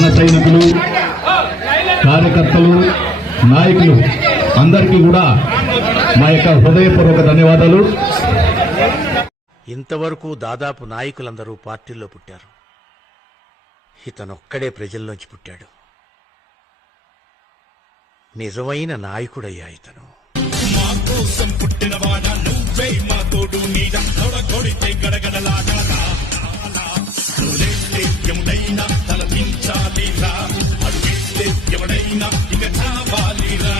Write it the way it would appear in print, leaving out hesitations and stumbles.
జన సైనికులు, కార్యకర్తలు, నాయకులు అందరికీ కూడా మా యొక్క హృదయపూర్వక ధన్యవాదాలు. ఇంతవరకు దాదాపు నాయకులందరూ పార్టీల్లో పుట్టారు. ఇతనొక్కడే ప్రజల్లోంచి పుట్టాడు. నిజమైన నాయకుడయ్యా ఇతను. మా కోసం పుట్టినవాడా నువ్వే మా తోడు నీడ కొడితే గడగడలాగా ఎవడైనా తలపించాలిరా, అడుగేస్తే ఎవడైనా ఇక చావాలిరా.